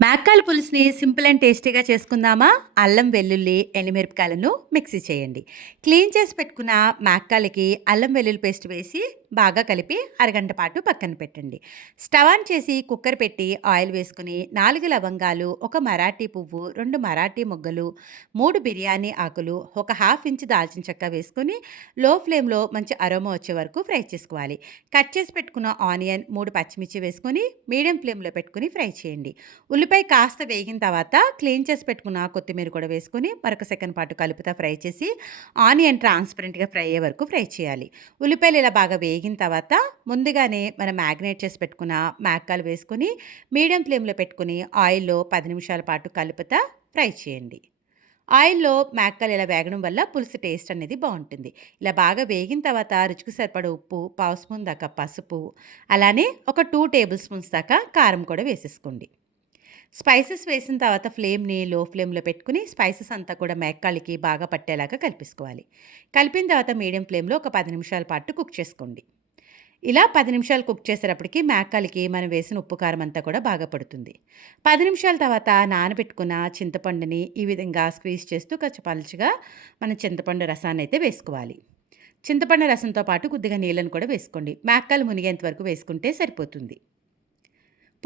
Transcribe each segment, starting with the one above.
మేకాల పులుసుని simple and టేస్టీగా చేసుకుందామా? అల్లం వెల్లుల్లి ఎండుమిరపకాయలను మిక్సీ చేయండి. క్లీన్ చేసి పెట్టుకున్న మేకాలకి అల్లం వెల్లుల్లి పేస్ట్ వేసి బాగా కలిపి అరగంట పాటు పక్కన పెట్టండి. స్టవ్ ఆన్ చేసి కుక్కర్ పెట్టి ఆయిల్ వేసుకుని నాలుగు లవంగాలు ఒక మరాఠీ పువ్వు రెండు మరాఠీ మొగ్గలు మూడు బిర్యానీ ఆకులు ఒక హాఫ్ ఇంచ్ దాల్చిన చెక్క వేసుకొని లో ఫ్లేమ్లో మంచి అరోమా వచ్చే వరకు ఫ్రై చేసుకోవాలి. కట్ చేసి పెట్టుకున్న ఆనియన్ మూడు పచ్చిమిర్చి వేసుకొని మీడియం ఫ్లేమ్లో పెట్టుకుని ఫ్రై చేయండి. ఉల్లిపాయ కాస్త వేగిన తర్వాత క్లీన్ చేసి పెట్టుకున్న కొత్తిమీర కూడా వేసుకొని మరొక సెకండ్ పాటు కలుపుతా ఫ్రై చేసి ఆనియన్ ట్రాన్స్పరెంట్గా ఫ్రై అయ్యే వరకు ఫ్రై చేయాలి. ఉల్లిపాయలు ఇలా బాగా వేగిన తర్వాత ముందుగానే మనం మ్యాగ్నేట్ చేసి పెట్టుకున్న మ్యాక్కాలు వేసుకుని మీడియం ఫ్లేమ్లో పెట్టుకుని ఆయిల్లో పది నిమిషాల పాటు కలుపుతా ఫ్రై చేయండి. ఆయిల్లో మేక్కలు ఇలా వేగడం వల్ల పులుసు టేస్ట్ అనేది బాగుంటుంది. ఇలా బాగా వేగిన తర్వాత రుచికి సరిపడ ఉప్పు పావు స్పూన్ దాకా పసుపు అలానే ఒక టూ టేబుల్ స్పూన్స్ దాకా కారం కూడా వేసేసుకోండి. స్పైసెస్ వేసిన తర్వాత ఫ్లేమ్ని లో ఫ్లేమ్లో పెట్టుకుని స్పైసెస్ అంతా కూడా మేక్కాళ్ళకి బాగా పట్టేలాగా కలిపేసుకోవాలి. కలిపిన తర్వాత మీడియం ఫ్లేమ్లో ఒక పది నిమిషాల పాటు కుక్ చేసుకోండి. ఇలా పది నిమిషాలు కుక్ చేసేటప్పటికి మేకాలకి మనం వేసిన ఉప్పు కారం అంతా కూడా బాగా పడుతుంది. పది నిమిషాల తర్వాత నానబెట్టుకున్న చింతపండుని ఈ విధంగా స్క్వీజ్ చేస్తూ కచ్చపలుచుగా మనం చింతపండు రసాన్ని అయితే వేసుకోవాలి. చింతపండు రసంతో పాటు కొద్దిగా నీళ్ళను కూడా వేసుకోండి. మేకాలు మునిగేంత వరకు వేసుకుంటే సరిపోతుంది.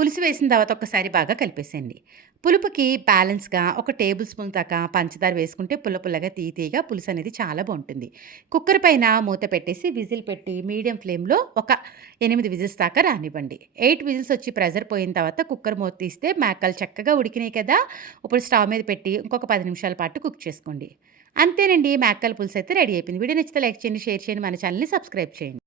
పులుసు వేసిన తర్వాత ఒకసారి బాగా కలిపేసేయండి. పులుపుకి బ్యాలెన్స్గా ఒక టేబుల్ స్పూన్ దాకా పంచదార వేసుకుంటే పుల్ల పుల్లగా తీ తీగా పులుసు అనేది చాలా బాగుంటుంది. కుక్కర్ పైన మూత పెట్టేసి విజిల్ పెట్టి మీడియం ఫ్లేమ్లో ఒక ఎనిమిది విజిల్స్ దాకా రానివ్వండి. ఎయిట్ విజిల్స్ వచ్చి ప్రెజర్ పోయిన తర్వాత కుక్కర్ మూత తీస్తే మేకలు చక్కగా ఉడికినాయి కదా! ఇప్పుడు స్టవ్ మీద పెట్టి ఇంకొక పది నిమిషాల పాటు కుక్ చేసుకోండి. అంతేనండి మేకల పులుసు అయితే రెడీ అయిపోయింది. వీడియో నచ్చితే లైక్ చేయండి షేర్ చేయండి మన ఛానల్ని సబ్స్క్రైబ్ చేయండి.